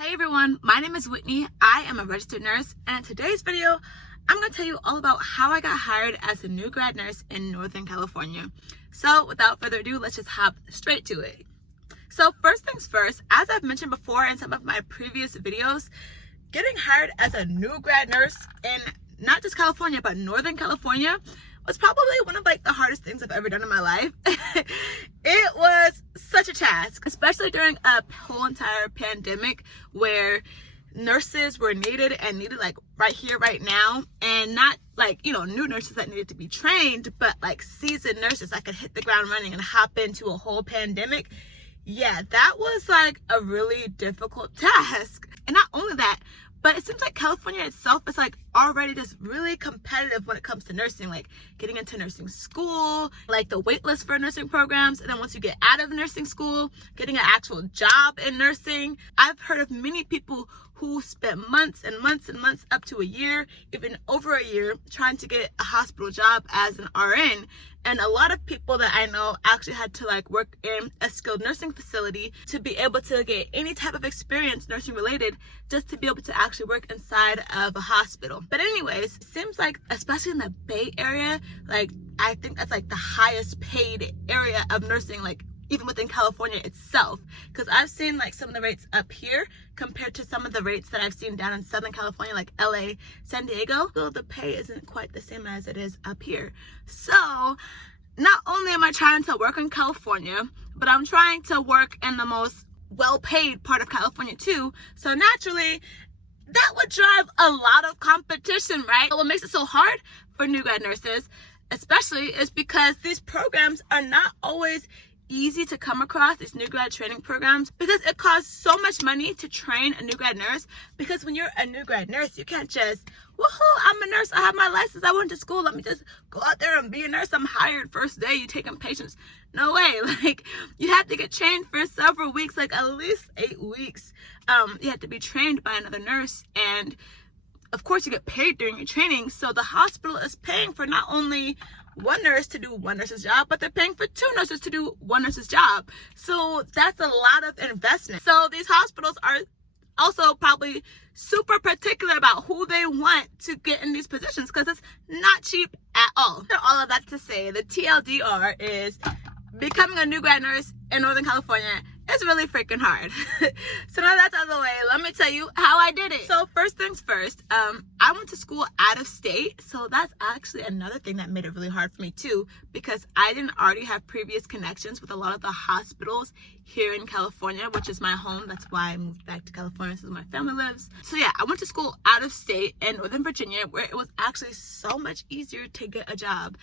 Hey everyone, my name is Whitney. I am a registered nurse, and in today's video, I'm going to tell you all about how I got hired as a new grad nurse in Northern California. So without further ado, let's just hop straight to it. So first things first, as I've mentioned before in some of my previous videos, getting hired as a new grad nurse in not just California, but Northern California was probably one of the hardest things I've ever done in my life. It was such a task, especially during a whole entire pandemic where nurses were needed right here, right now, and not new nurses that needed to be trained, but seasoned nurses that could hit the ground running and hop into a whole pandemic. Yeah, that was a really difficult task. And not only that, but it seems like California itself is already just really competitive when it comes to nursing, getting into nursing school, the wait list for nursing programs. And then once you get out of nursing school, getting an actual job in nursing. I've heard of many people who spent months and months and months, up to a year, even over a year, trying to get a hospital job as an RN. And a lot of people that I know actually had to work in a skilled nursing facility to be able to get any type of experience nursing related, just to be able to actually work inside of a hospital. But anyways, it seems especially in the Bay Area, I think that's the highest paid area of nursing, even within California itself, because I've seen some of the rates up here compared to some of the rates that I've seen down in Southern California, like LA, San Diego. So the pay isn't quite the same as it is up here. So not only am I trying to work in California, but I'm trying to work in the most well-paid part of California too. So naturally, that would drive a lot of competition, right? But what makes it so hard for new grad nurses, especially, is because these programs are not always easy to come across, these new grad training programs, because it costs so much money to train a new grad nurse. Because when you're a new grad nurse, you can't just, woohoo, I'm a nurse, I have my license, I went to school, let me just go out there and be a nurse, I'm hired first day, you taking patients. No way. You have to get trained for several weeks, at least 8 weeks. You have to be trained by another nurse, and of course you get paid during your training. So the hospital is paying for not only one nurse to do one nurse's job, but they're paying for two nurses to do one nurse's job. So that's a lot of investment. So these hospitals are also probably super particular about who they want to get in these positions, because it's not cheap at all. All of that to say, the TLDR is becoming a new grad nurse in Northern California is really freaking hard. So now that's out of the way, let me tell you how I did it. So first things first, I went to school out of state. So that's actually another thing that made it really hard for me too, because I didn't already have previous connections with a lot of the hospitals here in California, which is my home. That's why I moved back to California, so my family lives. So yeah, I went to school out of state in Northern Virginia, where it was actually so much easier to get a job,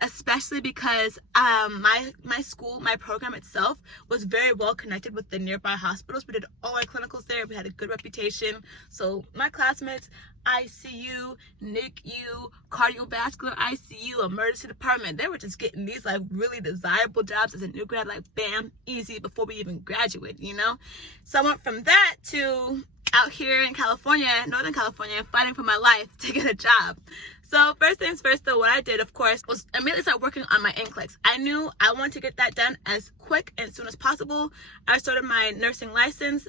especially because my school, my program itself, was very well connected with the nearby hospitals. We did all our clinicals there. We had a good reputation. So my classmates, ICU, NICU, cardiovascular ICU, emergency department, they were just getting these really desirable jobs as a new grad, bam, easy, before we even graduated, So I went from that to out here in California, Northern California, fighting for my life to get a job. So first things first, though, what I did, of course, was immediately start working on my NCLEX. I knew I wanted to get that done as quick and as soon as possible. I started my nursing license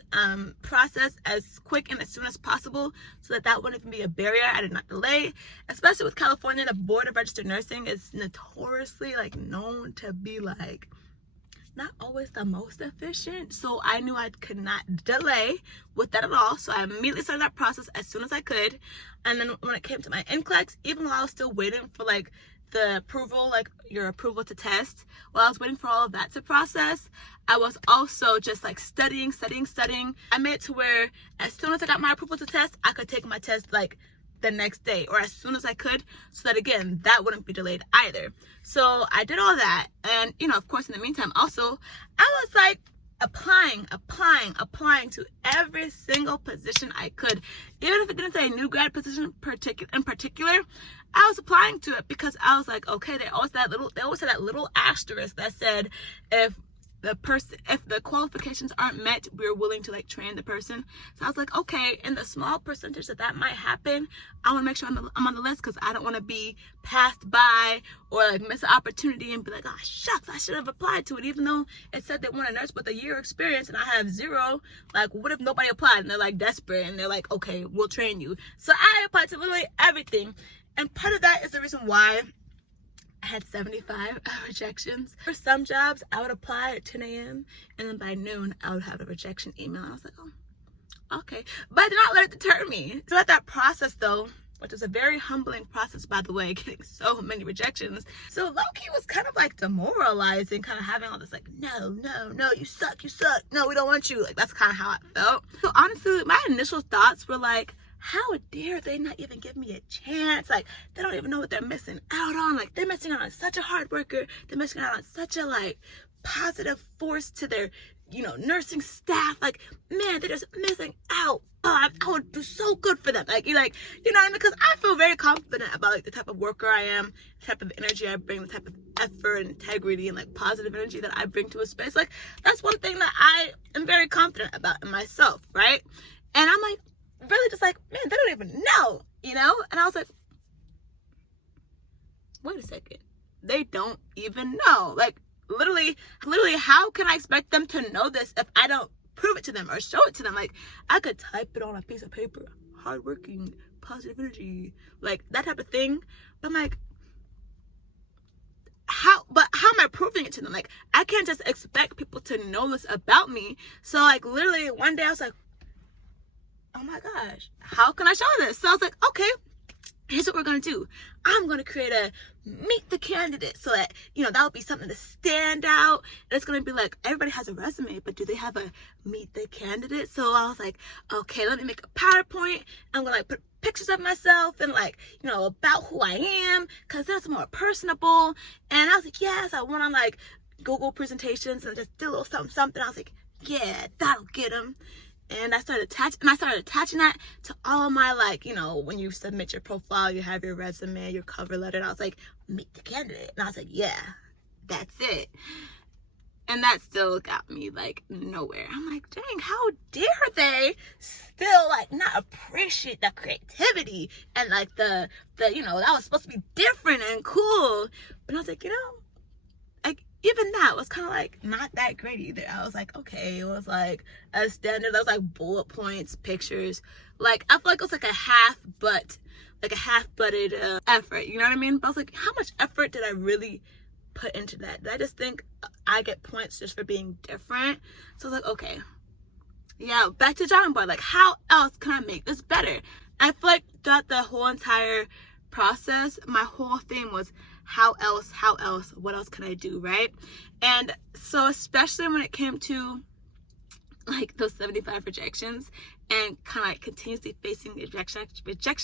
process as quick and as soon as possible, so that wouldn't even be a barrier. I did not delay. Especially with California, the Board of Registered Nursing is notoriously known to be not always the most efficient. So I knew I could not delay with that at all. So I immediately started that process as soon as I could. And then when it came to my NCLEX, even while I was still waiting for the approval, your approval to test, while I was waiting for all of that to process, I was also just studying. I made it to where as soon as I got my approval to test, I could take my test the next day, or as soon as I could, so that again, that wouldn't be delayed either. So I did all that, and of course, in the meantime, also, I was applying to every single position I could. Even if it didn't say new grad position in particular, I was applying to it, because I was okay, they always had that little asterisk that said, if if the qualifications aren't met, we're willing to like train the person. So I was like, okay, in the small percentage that might happen, I want to make sure I'm on the list, because I don't want to be passed by or like miss an opportunity and be like, oh shucks, I should have applied to it, even though it said they want a nurse with a year experience and I have 0. Like, what if nobody applied and they're like desperate and they're like, okay, we'll train you. So I applied to literally everything, and part of that is the reason why I had 75 rejections. For some jobs, I would apply at 10 a.m. and then by noon, I would have a rejection email. I was like, oh, okay. But I did not let it deter me. Throughout that process, though, which was a very humbling process, by the way, getting so many rejections. So low-key was kind of like demoralizing, kind of having all this like, no, you suck. No, we don't want you. Like, that's kind of how I felt. So honestly, my initial thoughts were like, how dare they not even give me a chance? Like, they don't even know what they're missing out on. Like, they're missing out on such a hard worker. They're missing out on such a like positive force to their, nursing staff. Like, man, they're just missing out. Oh, I would do so good for them. Like, you know what I mean? Because I feel very confident about like the type of worker I am, the type of energy I bring, the type of effort and integrity and like positive energy that I bring to a space. Like, that's one thing that I am very confident about in myself, right? And I'm like, really just like, man, they don't even know, And I was like, wait a second, they don't even know. Like, literally, how can I expect them to know this if I don't prove it to them or show it to them? Like, I could type it on a piece of paper, hardworking, positive energy, like that type of thing. But I'm like, how am I proving it to them? Like, I can't just expect people to know this about me. So like, literally one day I was like, oh my gosh, how can I show this? So I was like, okay, here's what we're gonna do. I'm gonna create a meet the candidate, so that that would be something to stand out. And it's gonna be like, everybody has a resume, but do they have a meet the candidate? So I was like, okay, let me make a PowerPoint. I'm gonna like put pictures of myself and like about who I am, because that's more personable. And I was like, yes, I went on like Google presentations and just did a little something. I was like, yeah, that'll get them. And I started attaching that to all of my, like, when you submit your profile, you have your resume, your cover letter. And I was like, meet the candidate. And I was like, yeah, that's it. And that still got me like nowhere. I'm like, dang, how dare they still like not appreciate the creativity and like the that was supposed to be different and cool. But I was like, like, even that was kind of like not that great either. I was like, okay, it was like a standard. That was like bullet points, pictures. Like, I feel like it was like a half-butted effort. You know what I mean? But I was like, how much effort did I really put into that? Did I just think I get points just for being different? So I was like, okay, yeah, back to drawing board. Like, how else can I make this better? I feel like throughout the whole entire process, my whole thing was, how else, what else can I do, right? And so especially when it came to like those 75 rejections and kind of like continuously facing rejection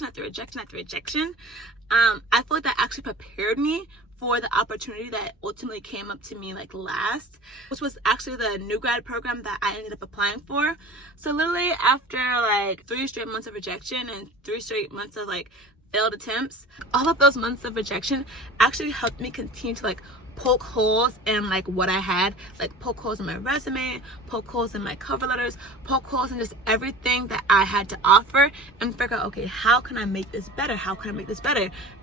after rejection, I feel like that actually prepared me for the opportunity that ultimately came up to me like last, which was actually the new grad program that I ended up applying for. So literally after like 3 straight months of rejection and 3 straight months of like failed attempts, all of those months of rejection actually helped me continue to like poke holes in like what I had, like poke holes in my resume, poke holes in my cover letters, poke holes in just everything that I had to offer, and figure out, okay, how can I make this better?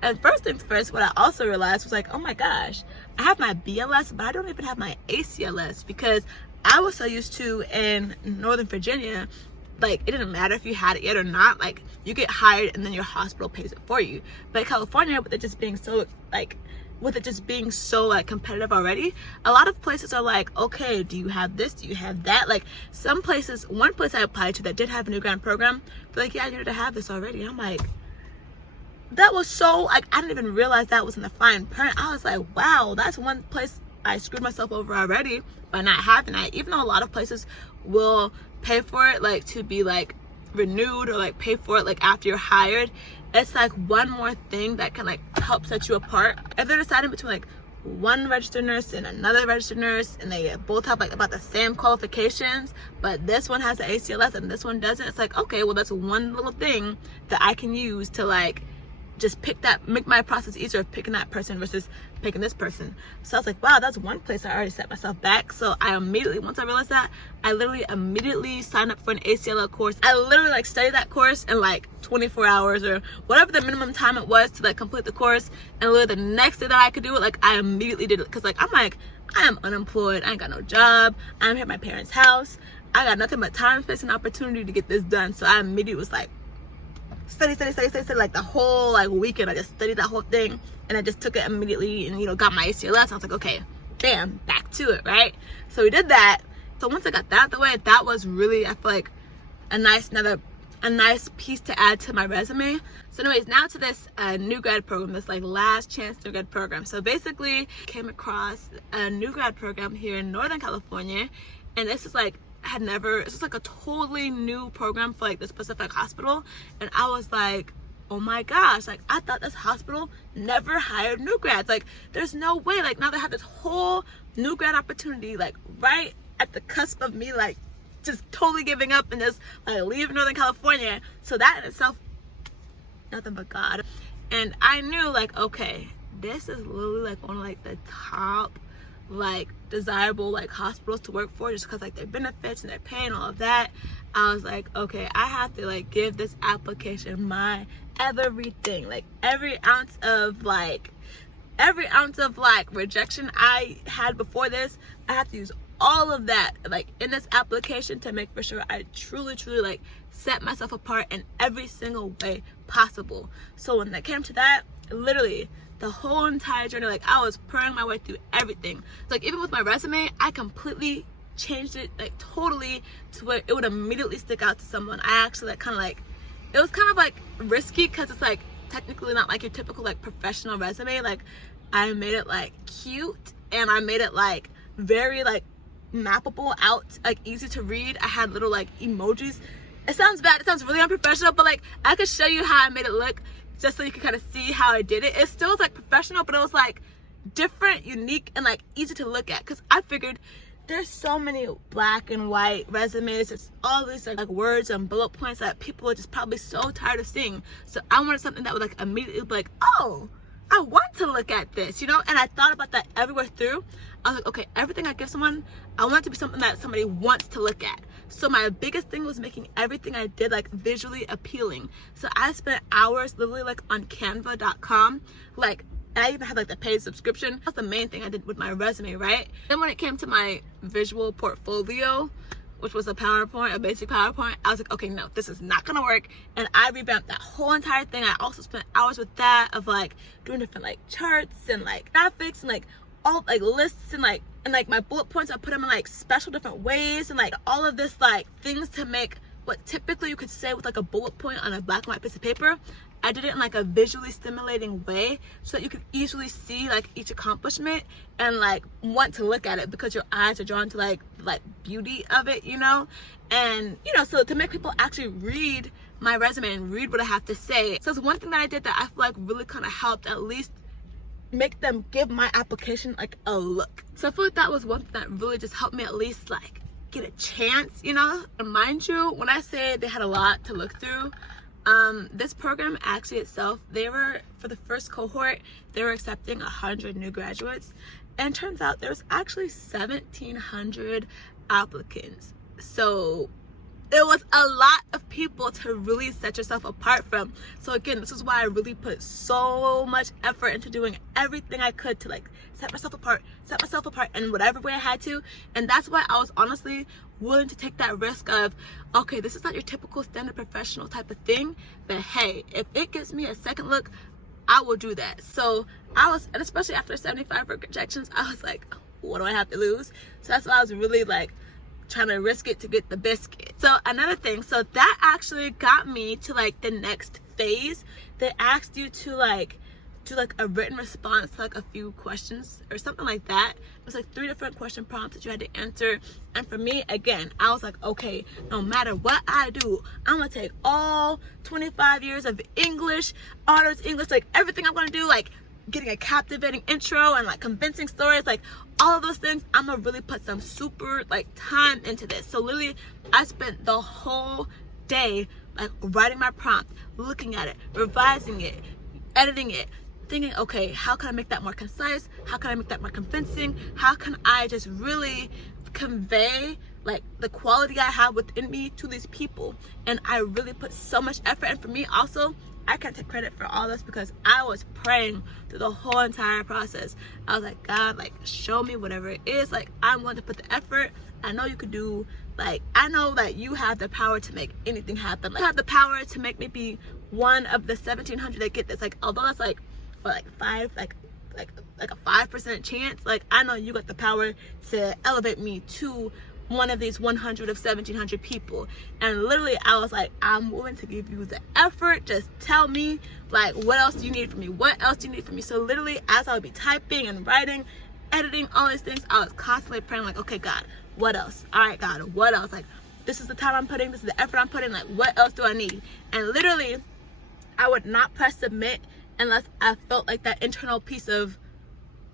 And first things first, what I also realized was like, oh my gosh, I have my BLS, but I don't even have my ACLS, because I was so used to in Northern Virginia, like, it didn't matter if you had it yet or not. Like, you get hired and then your hospital pays it for you. But in California, with it just being so competitive already, a lot of places are like, okay, do you have this? Do you have that? Like, some places, one place I applied to that did have a new grad program, but like, yeah, you need to have this already. And I'm like, that was so, like, I didn't even realize that was in the fine print. I was like, wow, that's one place I screwed myself over already by not having that. Even though a lot of places will pay for it, like, to be like renewed, or like pay for it like after you're hired, it's like one more thing that can like help set you apart. If they're deciding between like one registered nurse and another registered nurse, and they both have like about the same qualifications, but this one has the ACLS and this one doesn't, it's like, okay, well, that's one little thing that I can use to like just make my process easier of picking that person versus picking this person. So I was like, wow, that's one place I already set myself back. So once I realized that, I literally immediately signed up for an ACLL course. I literally like studied that course in like 24 hours or whatever the minimum time it was to like complete the course. And literally the next day that I could do it, like I immediately did it. Cause like, I am unemployed. I ain't got no job. I'm here at my parents' house. I got nothing but time, space, and opportunity to get this done. So I immediately was like, study like the whole like weekend. I just studied that whole thing, and I just took it immediately and, you know, got my ACLS. I was like, okay, bam, back to it, right? So we did that. So once I got that out the way, that was really, I feel like, a nice piece to add to my resume. So anyways, now to this new grad program, this like last chance new grad program. So basically came across a new grad program here in Northern California, and this is like, this was like a totally new program for like this specific hospital. And I was like, oh my gosh, like I thought this hospital never hired new grads. Like there's no way. Like now they have this whole new grad opportunity like right at the cusp of me like just totally giving up and just like leaving Northern California. So that in itself, nothing but God. And I knew like, okay, this is literally like one of like the top like desirable like hospitals to work for, just because like their benefits and their pay and all of that. I was like, okay, I have to like give this application my everything, like every ounce of like rejection I had before this. I have to use all of that like in this application to make for sure I truly like set myself apart in every single way possible. So when it came to that, literally the whole entire journey, like I was purring my way through everything. So, like even with my resume, I completely changed it like totally to where it would immediately stick out to someone. I actually like it was kind of like risky because it's like technically not like your typical like professional resume. Like I made it like cute, and I made it like very like mappable out, like easy to read. I had little like emojis. It sounds bad, it sounds really unprofessional, but like I could show you how I made it look just so you can kind of see how I did it. It still was like professional, but it was like different, unique, and like easy to look at, because I figured there's so many black and white resumes. It's all these like words and bullet points that people are just probably so tired of seeing. So I wanted something that would like immediately be like, oh, I want to look at this, you know? And I thought about that everywhere through. I was like, okay, everything I give someone, I want it to be something that somebody wants to look at. So my biggest thing was making everything I did like visually appealing. So I spent hours literally like on canva.com, like I even had like the paid subscription. That's the main thing I did with my resume, right? Then when it came to my visual portfolio, which was a basic PowerPoint, I was like, okay, no, this is not gonna work. And I revamped that whole entire thing. I also spent hours with that of like doing different like charts and like graphics and like all like lists and like my bullet points. I put them in like special different ways and like all of this like things to make what typically you could say with like a bullet point on a black and white piece of paper. I did it in like a visually stimulating way so that you could easily see like each accomplishment and like want to look at it because your eyes are drawn to like beauty of it, you know? And you know, so to make people actually read my resume and read what I have to say. So it's one thing that I did that I feel like really kind of helped at least make them give my application like a look. So I feel like that was one thing that really just helped me at least like get a chance, you know? And mind you, when I say they had a lot to look through, this program actually itself, for the first cohort, they were accepting 100 new graduates, and turns out there's actually 1,700 applicants. So it was a lot of people to really set yourself apart from. So again, this is why I really put so much effort into doing everything I could to like set myself apart in whatever way I had to. And that's why I was honestly willing to take that risk of, okay, this is not your typical standard professional type of thing, but hey, if it gives me a second look, I will do that. So and especially after 75 rejections, I was like, what do I have to lose? So that's why I was really like trying to risk it to get the biscuit. So another thing, so that actually got me to like the next phase. They asked you to like do like a written response to like a few questions or something like that. It was like 3 different question prompts that you had to answer. And for me, again, I was like, okay, no matter what I do, I'm gonna take all 25 years of English, honors English, like everything I'm gonna do, like getting a captivating intro and like convincing stories, like all of those things, I'm gonna really put some super like time into this. So literally I spent the whole day like writing my prompt, looking at it, revising it, editing it, thinking, okay, how can I make that more concise? How can I make that more convincing? How can I just really convey like the quality I have within me to these people? And I really put so much effort. And for me also, I can't take credit for all this because I was praying through the whole entire process. I was like, God, like, show me whatever it is. Like, I'm going to put the effort. I know you could do, like, I know that you have the power to make anything happen. Like, you have the power to make me be one of the 1,700 that get this. Like, although it's like, what, like a 5% chance, like, I know you got the power to elevate me to one of these 100 of 1,700 people. And literally I was like, I'm willing to give you the effort. Just tell me, like, what else do you need from me? What else do you need from me? So literally, as I would be typing and writing, editing, all these things, I was constantly praying, like, okay, God, what else? All right, God, what else? Like, this is the time I'm putting, this is the effort I'm putting, like, what else do I need? And literally, I would not press submit unless I felt like that internal piece of,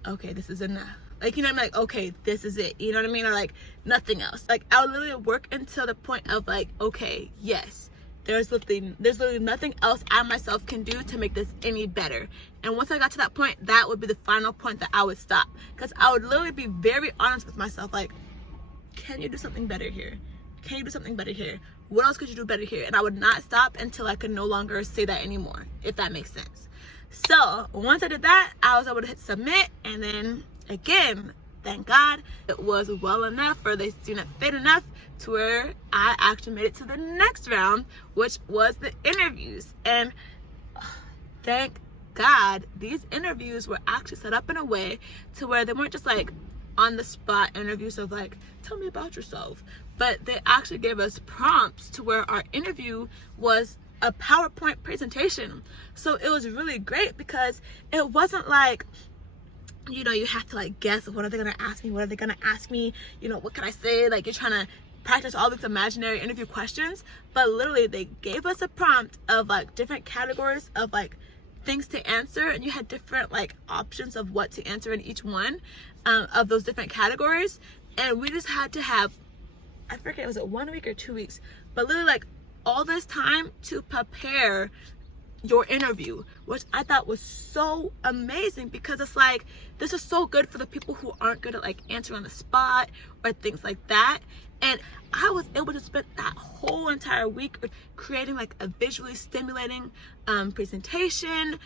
okay, this is enough. Like, you know, I'm like, okay, this is it. You know what I mean? Or like, nothing else. Like, I would literally work until the point of like, okay, yes, there's literally nothing else I myself can do to make this any better. And once I got to that point, that would be the final point that I would stop. Because I would literally be very honest with myself. Like, can you do something better here? Can you do something better here? What else could you do better here? And I would not stop until I could no longer say that anymore, if that makes sense. So once I did that, I was able to hit submit, and then again, thank God, it was well enough, or they seen it fit enough to where I actually made it to the next round, which was the interviews. And thank God, these interviews were actually set up in a way to where they weren't just like on the spot interviews of like, tell me about yourself, but they actually gave us prompts to where our interview was a PowerPoint presentation. So it was really great because it wasn't like, you know, you have to like guess, what are they gonna ask me? What are they gonna ask me? You know, what can I say? Like, you're trying to practice all these imaginary interview questions, but literally they gave us a prompt of like different categories of like things to answer, and you had different like options of what to answer in each one of those different categories. And we just had to have, I forget, was it 1 week or 2 weeks, but literally like all this time to prepare your interview, which I thought was so amazing, because it's like, this is so good for the people who aren't good at like answering on the spot or things like that. And I was able to spend that whole entire week creating like a visually stimulating presentation,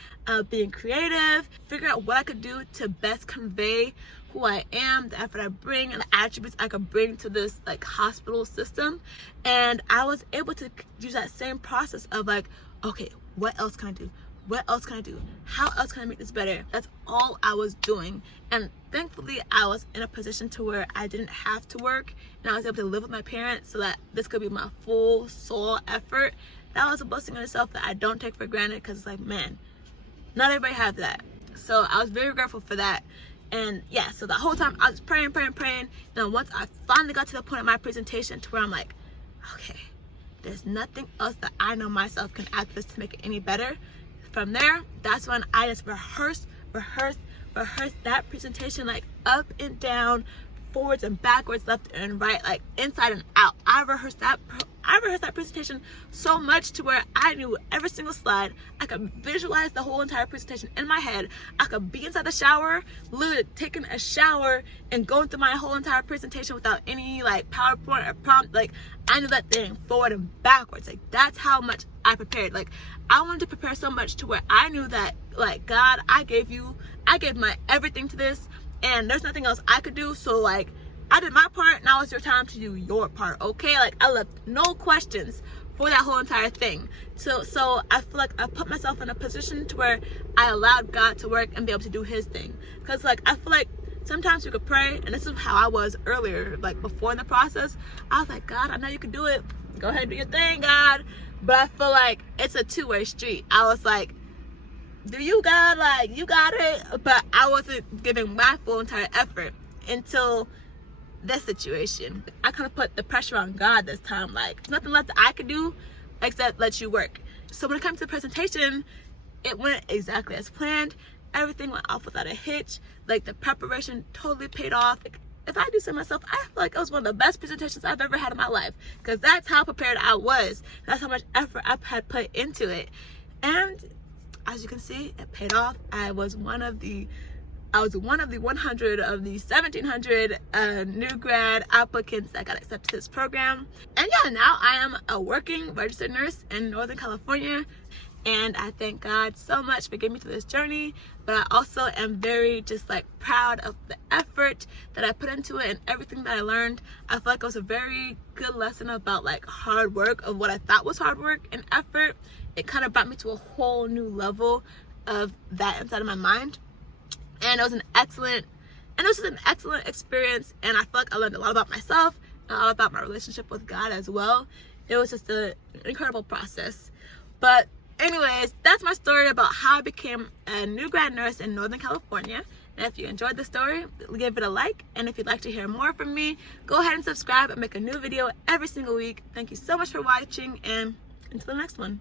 being creative, figuring out what I could do to best convey who I am, the effort I bring, and the attributes I could bring to this like hospital system. And I was able to use that same process of like, okay, what else can I do? What else can I do? How else can I make this better? That's all I was doing. And thankfully, I was in a position to where I didn't have to work, and I was able to live with my parents so that this could be my full soul effort. That was a blessing in itself that I don't take for granted, because it's like, man, not everybody has that. So I was very grateful for that. And yeah, so the whole time I was praying. And once I finally got to the point of my presentation to where I'm like, okay, there's nothing else that I know myself can add to this to make it any better. From there, that's when I just rehearsed that presentation, like up and down, forwards and backwards, left and right, like inside and out. I rehearsed that presentation so much to where I knew every single slide. I could visualize the whole entire presentation in my head. I could be inside the shower, literally taking a shower and going through my whole entire presentation without any like PowerPoint or prompt. Like, I knew that thing forward and backwards. Like, that's how much I prepared. Like, I wanted to prepare so much to where I knew that, like, God, I gave my everything to this, and there's nothing else I could do. So like, I did my part, now it's your time to do your part, okay? Like, I left no questions for that whole entire thing. So I feel like I put myself in a position to where I allowed God to work and be able to do his thing. Because like, I feel like sometimes you could pray, and this is how I was earlier, like before in the process, I was like, God, I know you can do it. Go ahead and do your thing, God. But I feel like it's a two-way street. I was like, do you, God? Like, you got it. But I wasn't giving my full entire effort until this situation. I kind of put the pressure on God this time. Like, there's nothing left that I could do except let you work. So when it comes to the presentation, it went exactly as planned. Everything went off without a hitch. Like, the preparation totally paid off. Like, if I do say myself, I feel like it was one of the best presentations I've ever had in my life, because that's how prepared I was. That's how much effort I had put into it. And as you can see, it paid off. I was one of the 100 of the 1,700 new grad applicants that got accepted to this program. And yeah, now I am a working registered nurse in Northern California. And I thank God so much for getting me through this journey. But I also am very just like proud of the effort that I put into it and everything that I learned. I feel like it was a very good lesson about like hard work, of what I thought was hard work and effort. It kind of brought me to a whole new level of that inside of my mind. And it was an excellent experience, and I feel like I learned a lot about myself and a lot about my relationship with God as well. It was just an incredible process. But anyways, that's my story about how I became a new grad nurse in Northern California. And if you enjoyed the story, give it a like. And if you'd like to hear more from me, go ahead and subscribe and make a new video every single week. Thank you so much for watching, and until the next one.